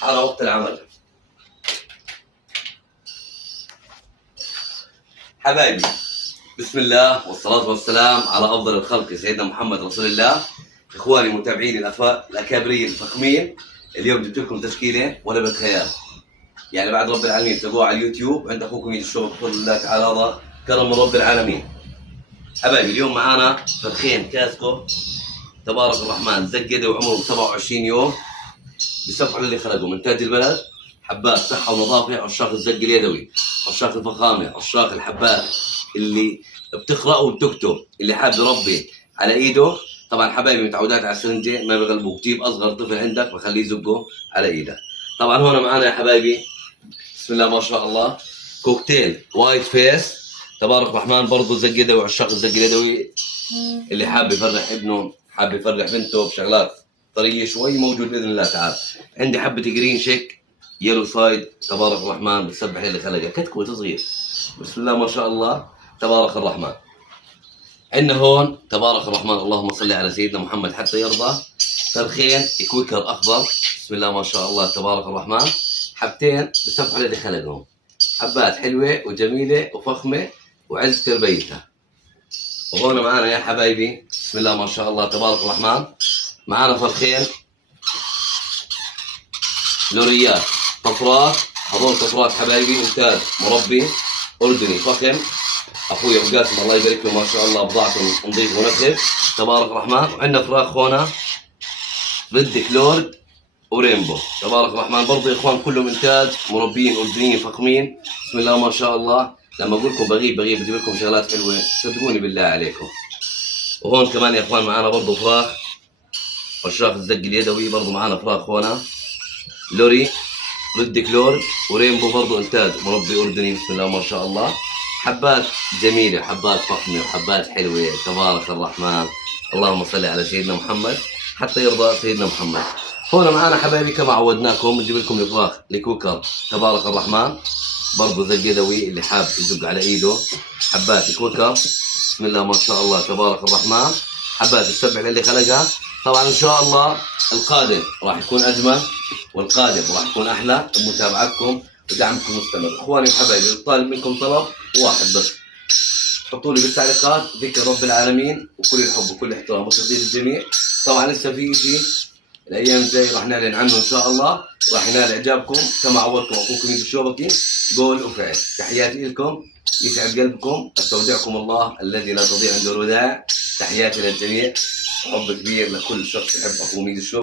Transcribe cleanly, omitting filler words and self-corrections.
حان وقت العمل. حبايبي، بسم الله والصلاة والسلام على أفضل الخلق سيدنا محمد رسول الله. إخواني متابعين الأكابرين الفخمين، اليوم جبت لكم تشكيلة ولا بالخيال، يعني بعد رب العالمين تلقوها على اليوتيوب عند أخوكم يجي الشغل بفضل الله تعالى، هذا كرم من رب العالمين. حبايبي اليوم معانا فرخين كاسكو تبارك الرحمن، زقدة وعمرهم 27 يوم، بيسبحوا للي خلقهم من تاج البلد. حبات صحة ونظافة، عشاق الزق اليدوي، عشاق الفخامة، عشاق الحبات اللي بتقرأ وبتكتب، اللي حاب يربي على ايده. طبعا حبايبي متعودات على السرنجة، ما بغلبوك، جيب اصغر طفل عندك بخليه يزقه على ايده. طبعا هون معنا يا حبايبي بسم الله ما شاء الله كوكتيل وايت فيس تبارك الرحمن، برضه زق يدوي، عشاق الزق اليدوي، اللي حاب يفرح ابنه، حاب يفرح بنته بشغلات طريه شوي، موجود باذن الله تعالى. عندي حبه جرين شيك يلو سايد تبارك الرحمن، بتسبح اللي خلقها، كتكوت صغير بسم الله ما شاء الله تبارك الرحمن. عندنا هون تبارك الرحمن اللهم صل على سيدنا محمد حتى يرضى، فرخين كويكر اخضر بسم الله ما شاء الله تبارك الرحمن، حبتين بسبحوا اللي خلقهم، حبات حلوه وجميله وفخمه وعز تربيتها. وهون معانا يا حبايبي بسم الله ما شاء الله تبارك الرحمن، معانا فرخين لوريات طفرات، هذول طفرات حبايبي انتاج مربي اردني فخم، اخوي ابو قاسم الله يبارك له ما شاء الله، بضاعته نظيف ونخف تبارك الرحمن. وعندنا فراخ هون ريد كلورد ورينبو تبارك الرحمن، برضه يا اخوان كلهم انتاج مربيين اردنيين فخمين بسم الله ما شاء الله. لما اقول لكم بغيب بجيب لكم شغلات حلوه، صدقوني بالله عليكم. وهون كمان يا اخوان معانا برضه فراخ عشاق الزق اليدوي، برضه معانا فراخ هون لوري ريد كلورد ورينبو، برضه انتاج مربي اردني بسم الله ما شاء الله، حبات جميله وحبات فخمه وحبات حلوه تبارك الرحمن. اللهم صل على سيدنا محمد حتى يرضى سيدنا محمد. هون معانا حبايبي كما عودناكم نجيب لكم الفراخ لكوكر تبارك الرحمن، برضه زق يدوي، اللي حاب يزق على ايده، حبات كوكر بسم الله ما شاء الله تبارك الرحمن، حبات السبع اللي خلقها. طبعا ان شاء الله القادم راح يكون اجمل، والقادم راح يكون احلى بمتابعتكم ودعمكم مستمر. اخواني وحبايبي طالب منكم طلب واحد بس، حطوا لي بالتعليقات ذكر رب العالمين وكل الحب وكل الاحترام وتقدير الجميع. طبعا لسه في شيء الايام الجايه راح نعلن عنه ان شاء الله، راح ينال اعجابكم كما عودتكم اخوكم يد الشوبكي، قول وفعل. تحياتي لكم، يسعد قلبكم، استودعكم الله الذي لا تضيع عنده الودائع. تحياتي للجميع، حب كبير لكل شخص يحب اخوه ميد الشوبكي.